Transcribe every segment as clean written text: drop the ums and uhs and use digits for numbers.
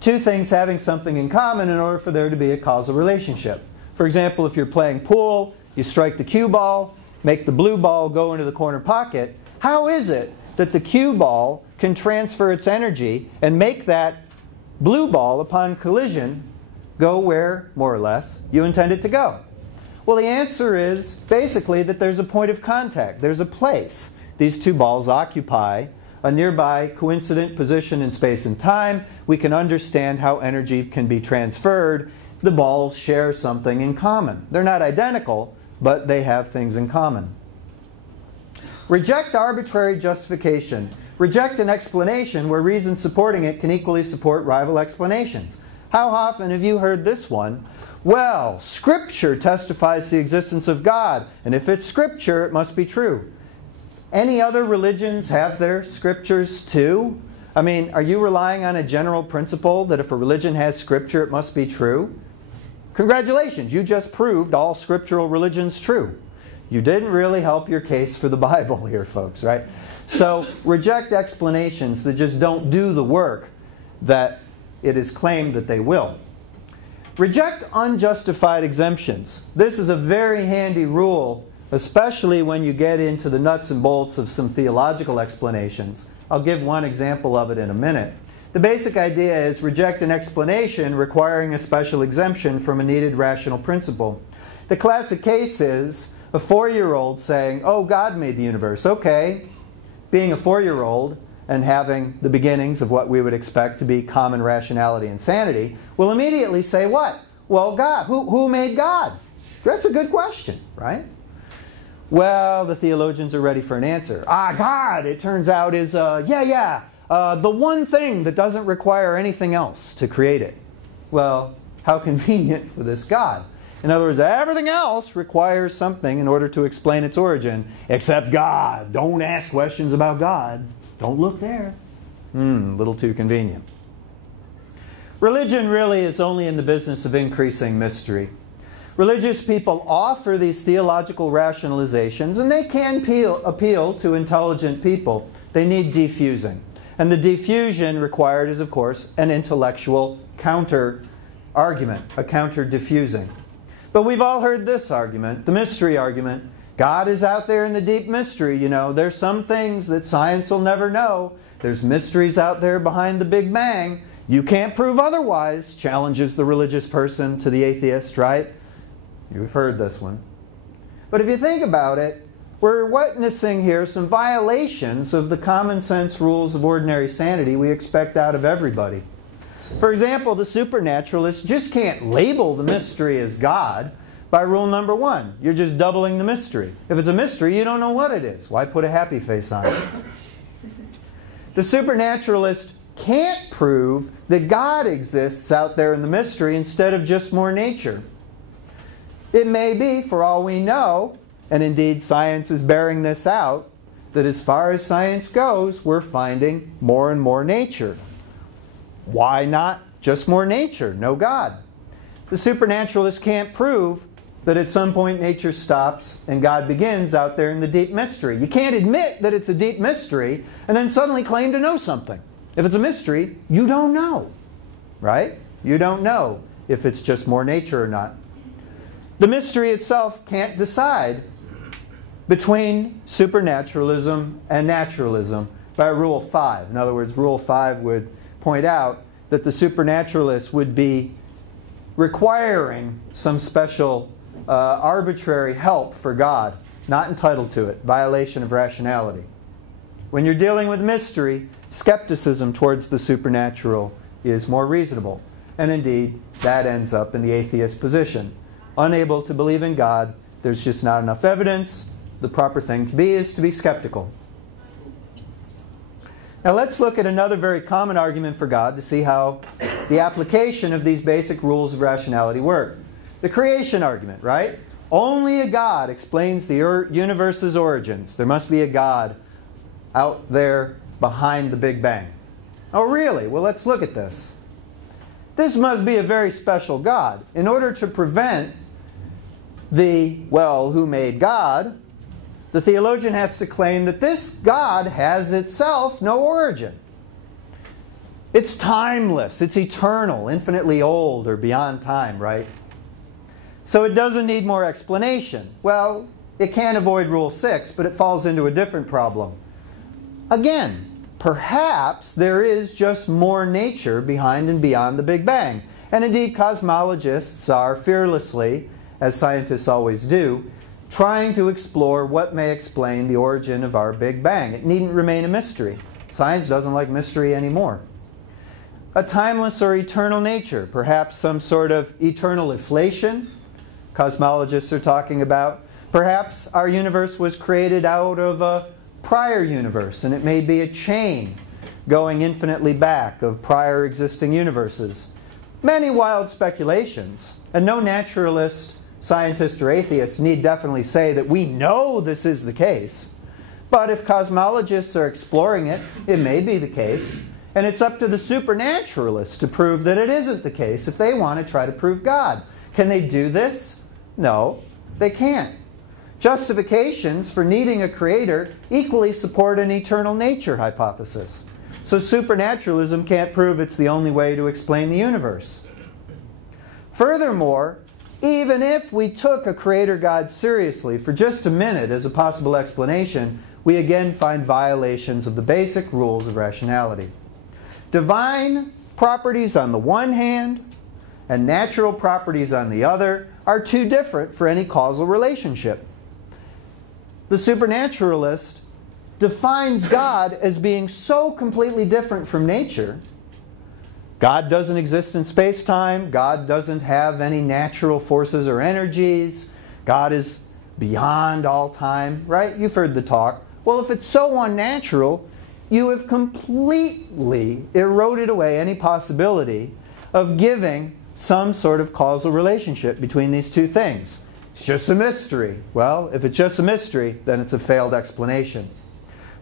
two things having something in common in order for there to be a causal relationship. For example, if you're playing pool, you strike the cue ball, make the blue ball go into the corner pocket. How is it that the cue ball can transfer its energy and make that blue ball, upon collision, go where, more or less, you intend it to go? Well, the answer is basically that there's a point of contact. There's a place these two balls occupy, a nearby coincident position in space and time. We can understand how energy can be transferred. The balls share something in common. They're not identical, but they have things in common. Reject arbitrary justification. Reject an explanation where reason supporting it can equally support rival explanations. How often have you heard this one? Well, Scripture testifies to the existence of God, and if it's Scripture, it must be true. Any other religions have their Scriptures too? I mean, are you relying on a general principle that if a religion has Scripture, it must be true? Congratulations, you just proved all scriptural religions true. You didn't really help your case for the Bible here, folks, right? So reject explanations that just don't do the work that it is claimed that they will. Reject unjustified exemptions. This is a very handy rule, especially when you get into the nuts and bolts of some theological explanations. I'll give one example of it in a minute. The basic idea is reject an explanation requiring a special exemption from a needed rational principle. The classic case is a 4-year-old saying, oh, God made the universe. Okay, being a 4-year-old and having the beginnings of what we would expect to be common rationality and sanity, will immediately say what? Well, God. Who made God? That's a good question, right? Well, the theologians are ready for an answer. God, it turns out, is, the one thing that doesn't require anything else to create it. Well, how convenient for this God. In other words, everything else requires something in order to explain its origin, except God. Don't ask questions about God. Don't look there. A little too convenient. Religion really is only in the business of increasing mystery. Religious people offer these theological rationalizations, and they can appeal to intelligent people. They need defusing. And the diffusion required is, of course, an intellectual counter-argument, a counter-diffusing. But we've all heard this argument, the mystery argument. God is out there in the deep mystery, you know. There's some things that science will never know. There's mysteries out there behind the Big Bang. You can't prove otherwise, challenges the religious person to the atheist, right? You've heard this one. But if you think about it, we're witnessing here some violations of the common sense rules of ordinary sanity we expect out of everybody. For example, the supernaturalists just can't label the mystery as God by rule number 1. You're just doubling the mystery. If it's a mystery, you don't know what it is. Why put a happy face on it? The supernaturalist can't prove that God exists out there in the mystery instead of just more nature. It may be, for all we know, and indeed science is bearing this out, that as far as science goes, we're finding more and more nature. Why not just more nature, no God? The supernaturalist can't prove that at some point nature stops and God begins out there in the deep mystery. You can't admit that it's a deep mystery and then suddenly claim to know something. If it's a mystery, you don't know, right? You don't know if it's just more nature or not. The mystery itself can't decide between supernaturalism and naturalism by Rule 5. In other words, Rule 5 would point out that the supernaturalist would be requiring some special arbitrary help for God, not entitled to it, violation of rationality. When you're dealing with mystery, skepticism towards the supernatural is more reasonable. And indeed, that ends up in the atheist position. Unable to believe in God, there's just not enough evidence. The proper thing to be is to be skeptical. Now let's look at another very common argument for God to see how the application of these basic rules of rationality work. The creation argument, right? Only a God explains the universe's origins. There must be a God out there behind the Big Bang. Oh, really? Well, let's look at this. This must be a very special God. In order to prevent the, well, who made God, the theologian has to claim that this God has itself no origin. It's timeless, it's eternal, infinitely old, or beyond time, right? So it doesn't need more explanation. Well, it can't avoid Rule 6, but it falls into a different problem. Again, perhaps there is just more nature behind and beyond the Big Bang. And indeed, cosmologists are fearlessly, as scientists always do, trying to explore what may explain the origin of our Big Bang. It needn't remain a mystery. Science doesn't like mystery anymore. A timeless or eternal nature, perhaps some sort of eternal inflation, cosmologists are talking about. Perhaps our universe was created out of a prior universe, and it may be a chain going infinitely back of prior existing universes. Many wild speculations, and no naturalist, scientist, or atheist need definitely say that we know this is the case. But if cosmologists are exploring it, it may be the case. And it's up to the supernaturalists to prove that it isn't the case if they want to try to prove God. Can they do this? No, they can't. Justifications for needing a creator equally support an eternal nature hypothesis. So supernaturalism can't prove it's the only way to explain the universe. Furthermore, even if we took a creator God seriously for just a minute as a possible explanation, we again find violations of the basic rules of rationality. Divine properties on the one hand and natural properties on the other are too different for any causal relationship. The supernaturalist defines God as being so completely different from nature. God doesn't exist in space-time. God doesn't have any natural forces or energies. God is beyond all time, right? You've heard the talk. Well, if it's so unnatural, you have completely eroded away any possibility of giving some sort of causal relationship between these two things. It's just a mystery. Well, if it's just a mystery, then it's a failed explanation.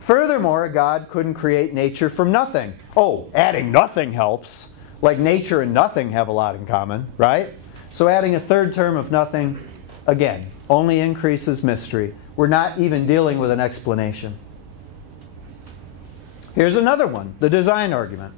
Furthermore, God couldn't create nature from nothing. Oh, adding nothing helps. Like nature and nothing have a lot in common, right? So adding a third term of nothing, again, only increases mystery. We're not even dealing with an explanation. Here's another one, the design argument.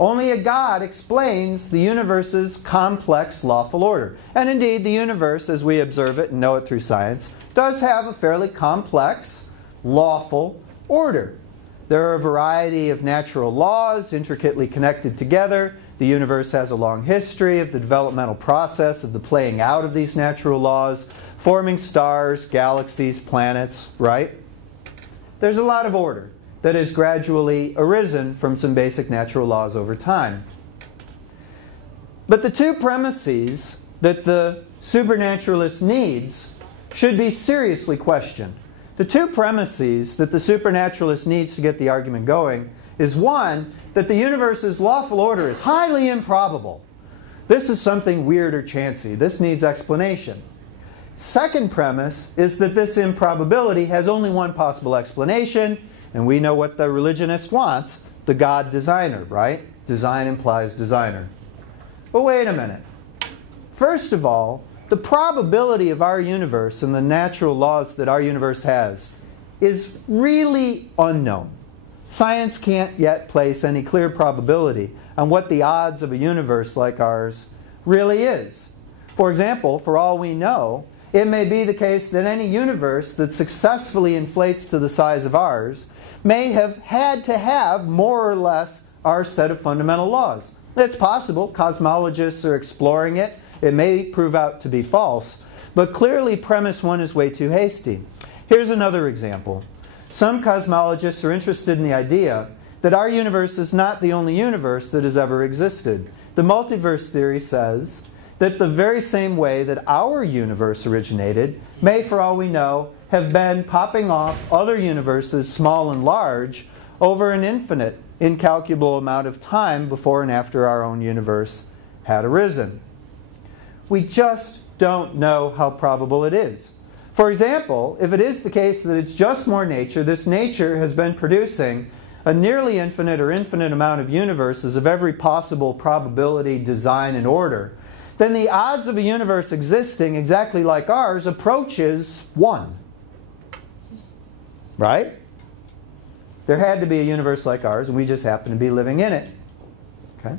Only a God explains the universe's complex lawful order. And indeed, the universe, as we observe it and know it through science, does have a fairly complex, lawful order. There are a variety of natural laws intricately connected together. The universe has a long history of the developmental process of the playing out of these natural laws, forming stars, galaxies, planets, right? There's a lot of order that has gradually arisen from some basic natural laws over time. But the two premises that the supernaturalist needs should be seriously questioned. The two premises that the supernaturalist needs to get the argument going is one, that the universe's lawful order is highly improbable. This is something weird or chancy. This needs explanation. Second premise is that this improbability has only one possible explanation, and we know what the religionist wants, the God designer, right? Design implies designer. But wait a minute. First of all, the probability of our universe and the natural laws that our universe has is really unknown. Science can't yet place any clear probability on what the odds of a universe like ours really is. For example, for all we know, it may be the case that any universe that successfully inflates to the size of ours may have had to have more or less our set of fundamental laws. It's possible. Cosmologists are exploring it. It may prove out to be false. But clearly premise one is way too hasty. Here's another example. Some cosmologists are interested in the idea that our universe is not the only universe that has ever existed. The multiverse theory says that the very same way that our universe originated may, for all we know, have been popping off other universes, small and large, over an infinite, incalculable amount of time before and after our own universe had arisen. We just don't know how probable it is. For example, if it is the case that it's just more nature, this nature has been producing a nearly infinite or infinite amount of universes of every possible probability, design, and order, then the odds of a universe existing exactly like ours approaches 1. Right? There had to be a universe like ours, and we just happen to be living in it. Okay?